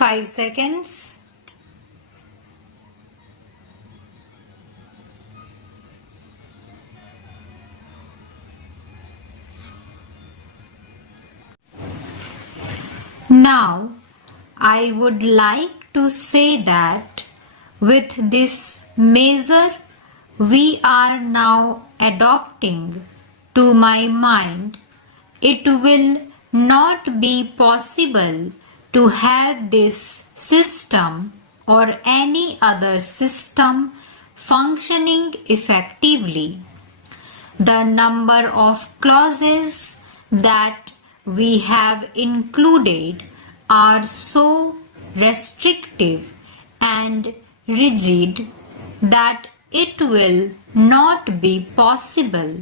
5 seconds. Now, I would like to say that with this measure we are now adopting, to my mind, it will not be possible to have this system or any other system functioning effectively. The number of clauses that we have included are so restrictive and rigid that it will not be possible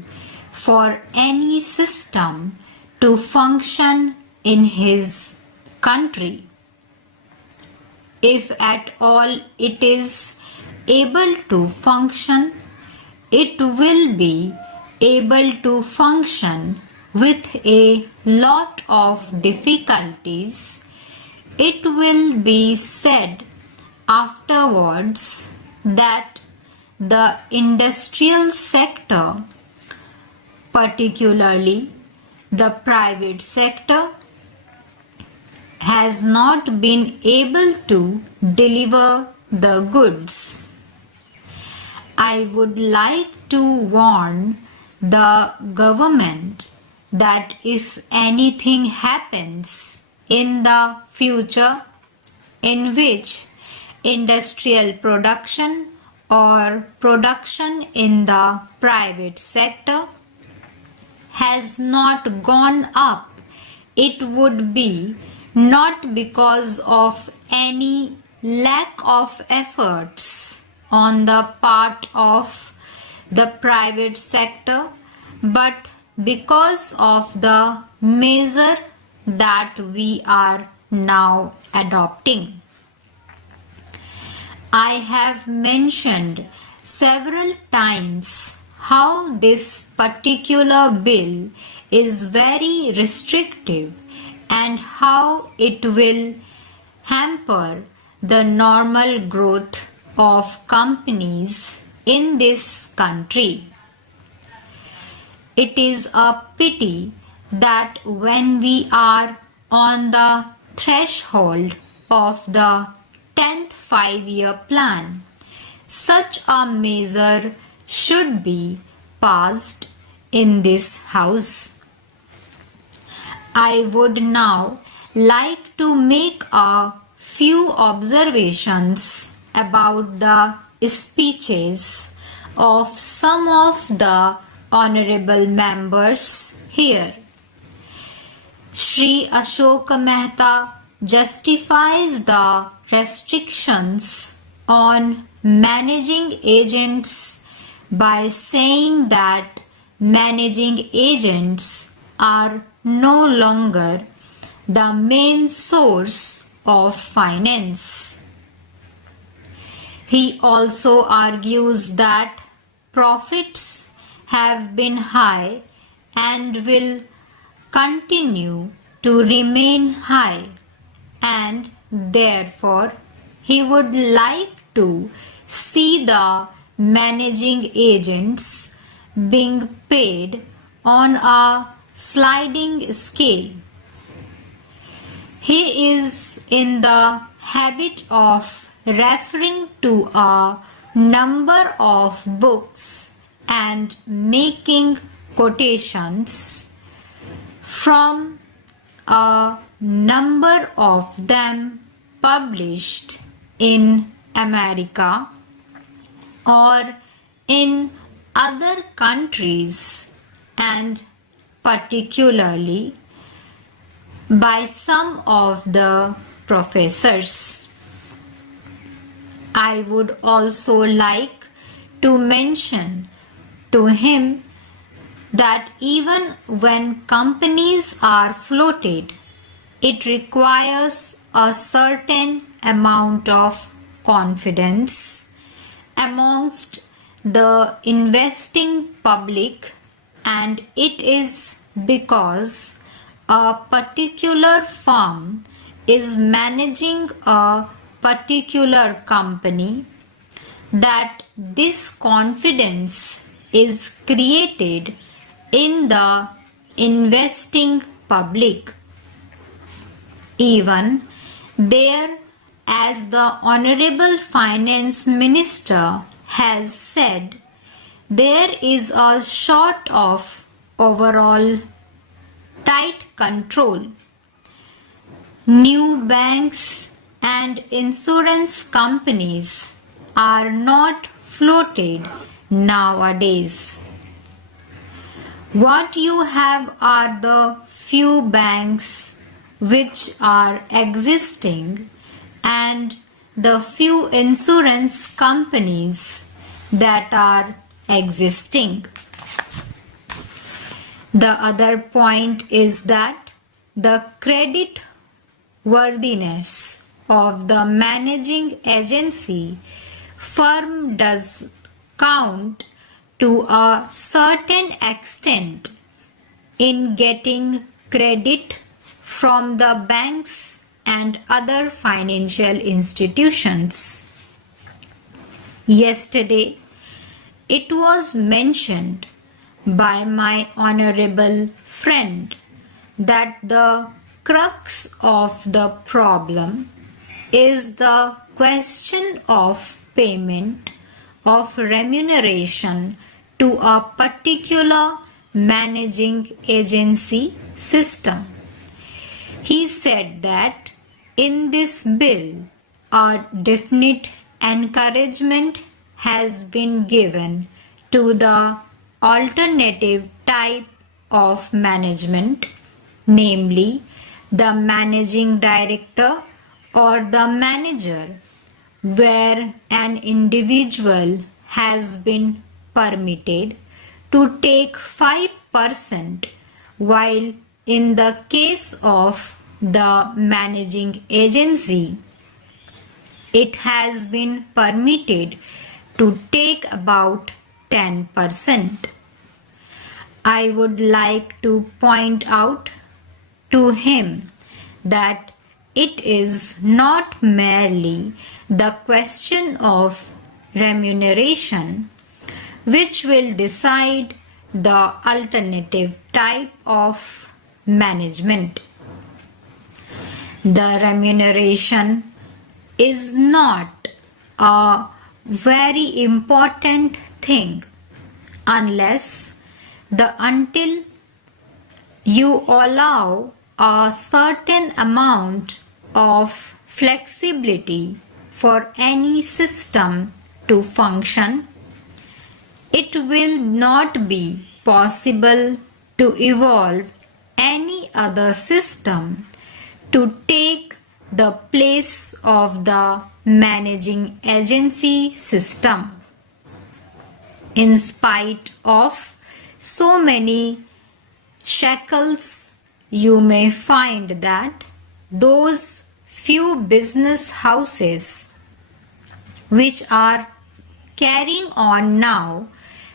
for any system to function in his country. If at all it is able to function, it will be able to function with a lot of difficulties. It will be said afterwards that the industrial sector, particularly the private sector, has not been able to deliver the goods. I would like to warn the government that if anything happens in the future in which industrial production or production in the private sector has not gone up, it would be not because of any lack of efforts on the part of the private sector, but because of the measure that we are now adopting. I have mentioned several times how this particular bill is very restrictive and how it will hamper the normal growth of companies in this country. It is a pity that when we are on the threshold of the 10th 5-year plan, such a measure should be passed in this house. I would now like to make a few observations about the speeches of some of the honorable members here. Shri Ashoka Mehta justifies the restrictions on managing agents by saying that managing agents are no longer the main source of finance. He also argues that profits have been high and will continue to remain high, and therefore he would like to see the managing agents being paid on a sliding scale. He is in the habit of referring to a number of books and making quotations from a number of them published in America or in other countries, and particularly by some of the professors. I would also like to mention to him that even when companies are floated, it requires a certain amount of confidence amongst the investing public, and it is because a particular firm is managing a particular company, that this confidence is created in the investing public. Even there, as the Honorable Finance Minister has said, there is a sort of overall tight control. New banks and insurance companies are not floated nowadays. What you have are the few banks which are existing and the few insurance companies that are existing. The other point is that the credit worthiness of the managing agency firm does count to a certain extent in getting credit from the banks and other financial institutions. Yesterday, it was mentioned by my honorable friend that the crux of the problem is the question of payment of remuneration to a particular managing agency system. He said that in this bill, a definite encouragement has been given to the alternative type of management, namely the managing director or the manager, where an individual has been permitted to take 5%, while in the case of the managing agency, it has been permitted to take about 10%. I would like to point out to him that it is not merely the question of remuneration which will decide the alternative type of management. The remuneration is not a very important thing until you allow a certain amount of flexibility for any system to function. It will not be possible to evolve any other system to take the place of the managing agency system. In spite of so many shackles, you may find that those few business houses which are carrying on now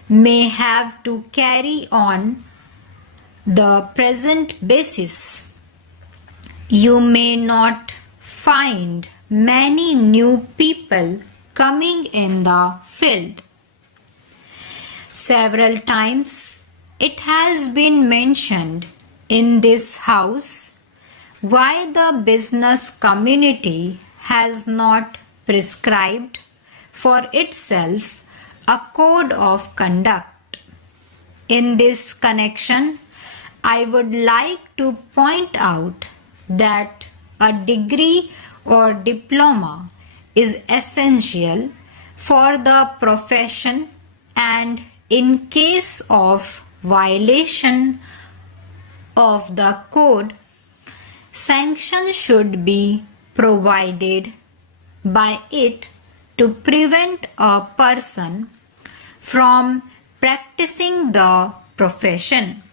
may have to carry on the present basis. You may not find many new people coming in the field. Several times it has been mentioned in this house why the business community has not prescribed for itself a code of conduct. In this connection, I would like to point out that a degree or diploma is essential for the profession, and in case of violation of the code, sanction should be provided by it to prevent a person from practicing the profession.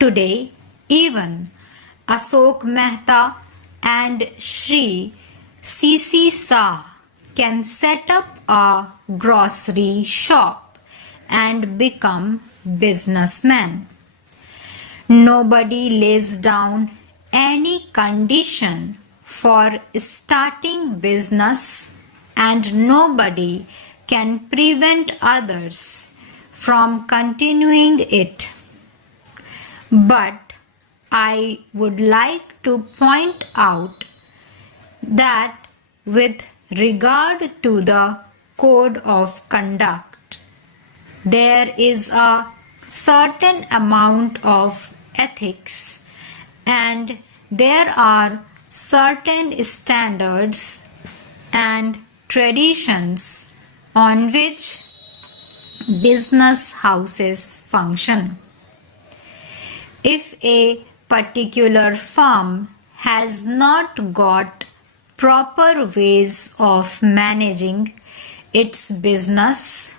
Today, even Ashok Mehta and Shri C.C. Shah can set up a grocery shop and become businessmen. Nobody lays down any condition for starting business, and nobody can prevent others from continuing it. But I would like to point out that with regard to the code of conduct, there is a certain amount of ethics and there are certain standards and traditions on which business houses function. If a particular firm has not got proper ways of managing its business,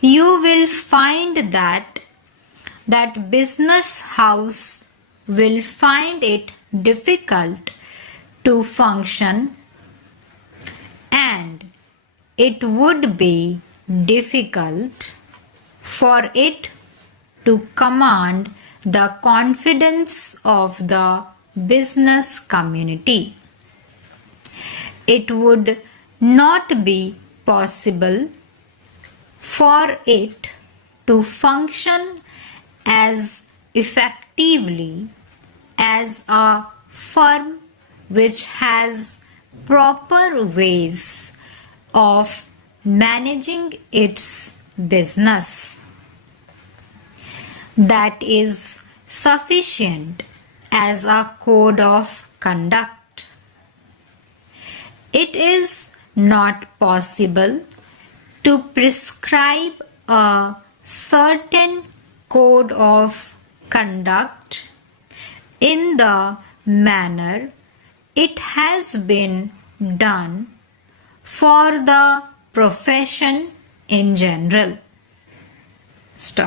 you will find that business house will find it difficult to function, and it would be difficult for it to command the confidence of the business community. It would not be possible for it to function as effectively as a firm which has proper ways of managing its business. That is sufficient as a code of conduct. It is not possible to prescribe a certain code of conduct in the manner it has been done for the profession in general. Stop.